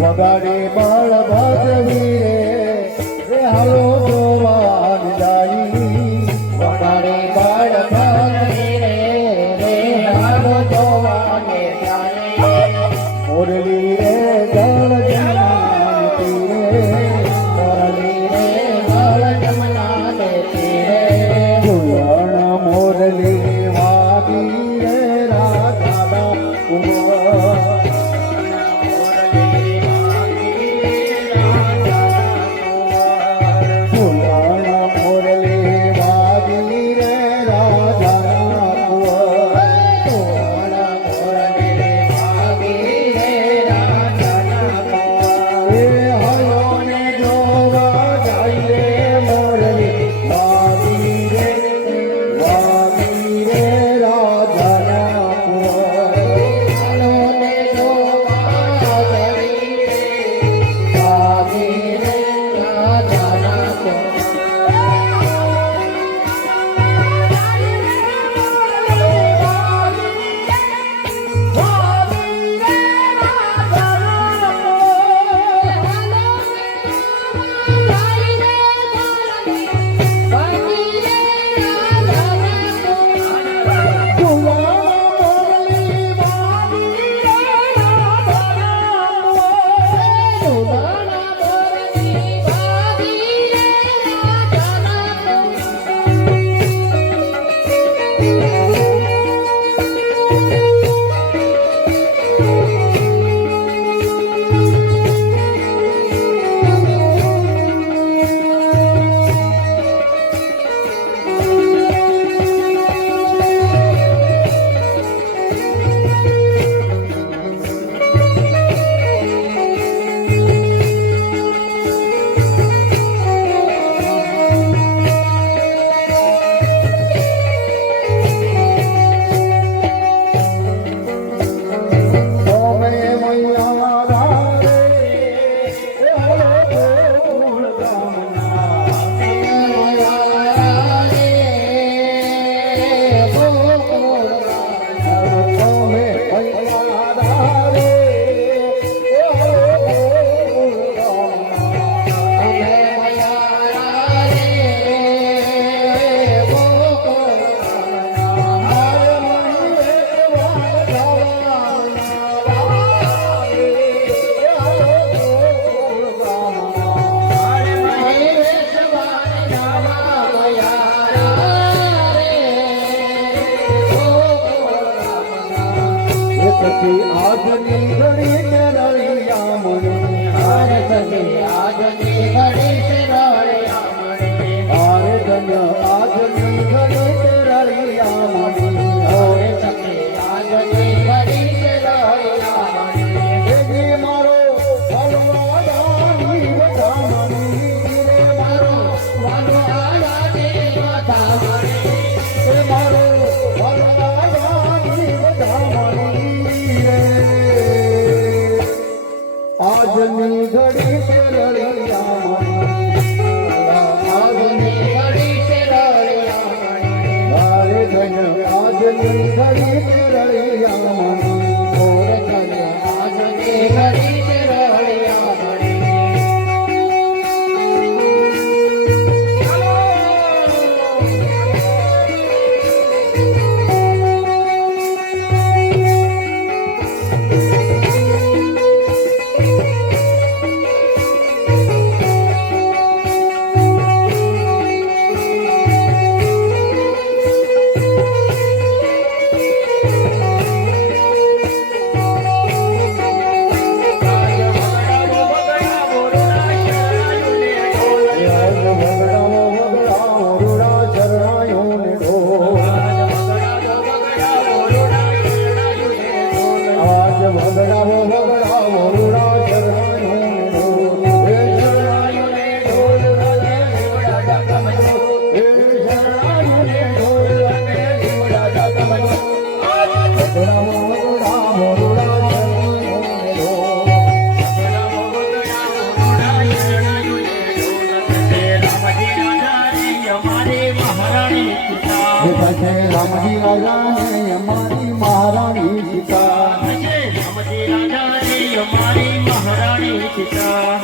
વગાડે બાળ ભજવી રે હાલો જોવા જાય વગાડે બાળ ભજવી રે હાલો જોવા જાય મોરલી રે જળ જમના તીરે મોરલી રે જળ જમના તીરે ઝુલણ મોરલી વાગી રે રાધાના કુંવર આજની ઘડી રળિયા મણી હારે સખી આજની ઘડી રળિયા મણી હારે ધન્ય આજની ઘડી રળિયા મણી હારે સખી આજની ઘડી રળિયા મણી જે મારો હલવાદાની વધામણી રે મારો વનવાદાની વધામણી મારો હલવાદાની વધામણી આજની ઘડી રળિયા આજની ઘડી રળિયા મણી હારે ધન્ય આજની ઘડી રળિયા હારે સખી આજની ઘડી રળિયા મણી મારી મહારાણી સીતા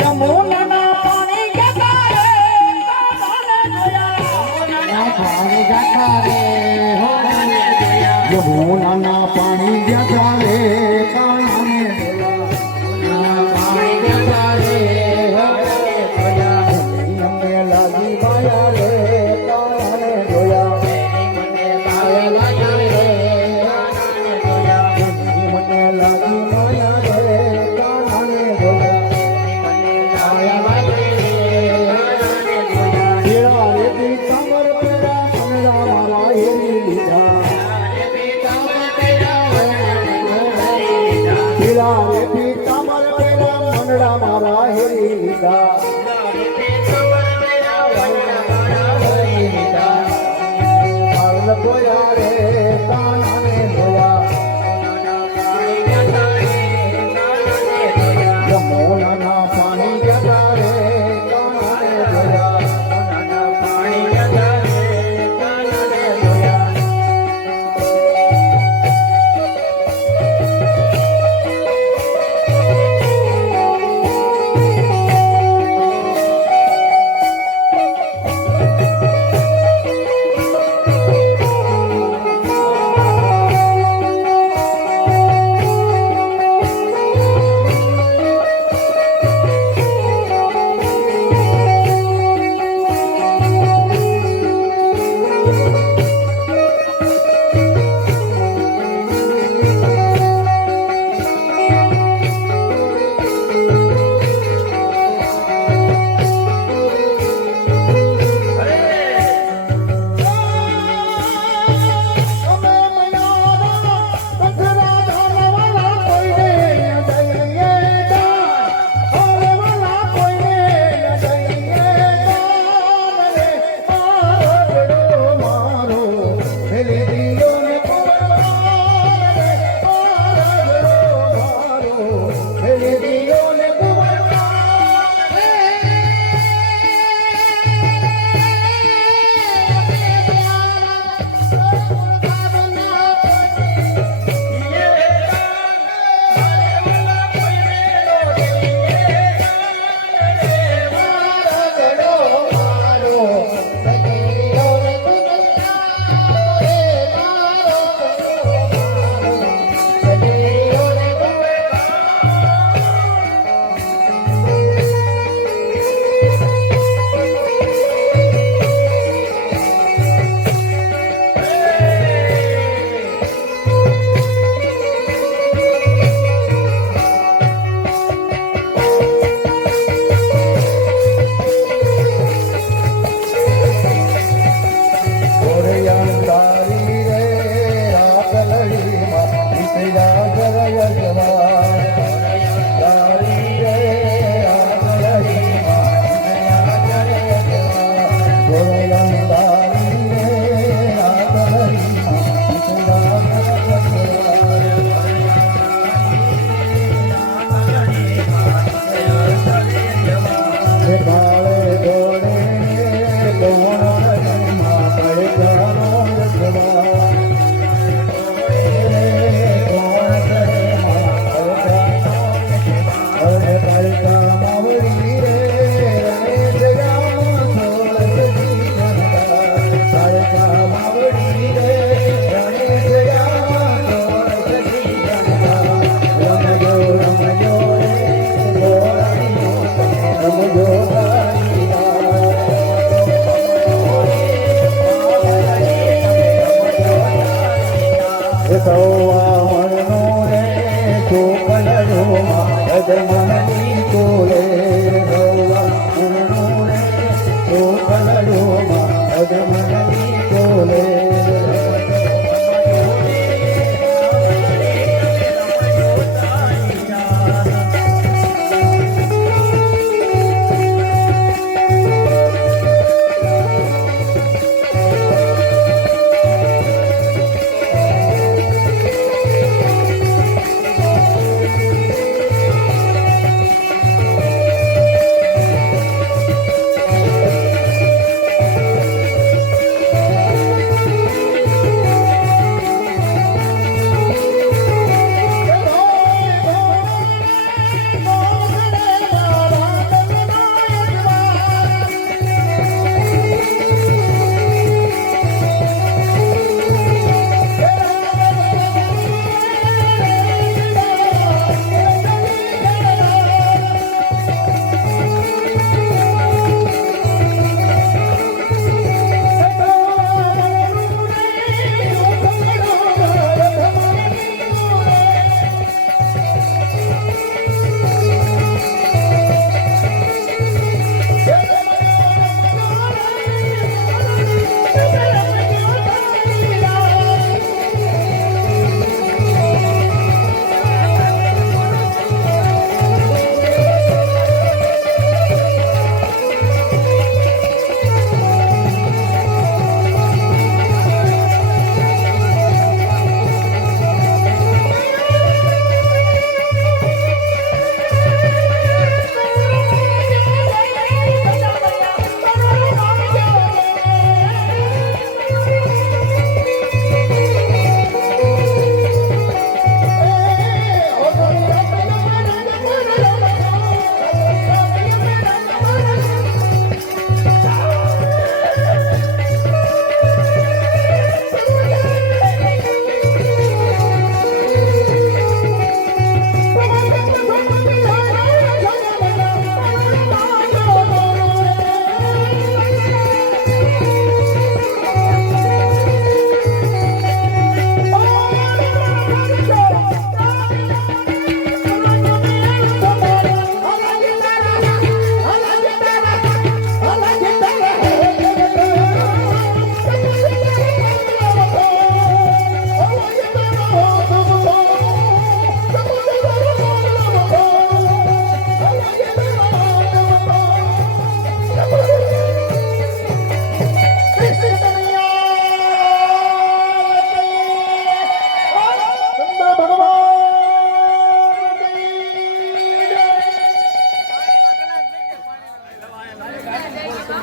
યમુનાના પાણી જતા રે કાનાને જોયા પાણી જતા રે હો યમુનાના પાણી જતા રે કાનાને જોયા પાણી જતા રે હો અમને લાગી માયા રે કાનાને જોયા મને પાયા લાગી રે કાનાને જોયા મને લાગી માયા રે કાનાને જોયા પાયા લાગી રે કાનાને જોયા પીળા રેતી કમર પેરા મનડા મારા હેરી લીધા પીળા રેતી કમર પેરા મનડા મારા હેરી લીધા કાળ ગોયા રે કાનાને જોયા યમુનાના પાણી જતા રે કાનાને જોયા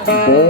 ભો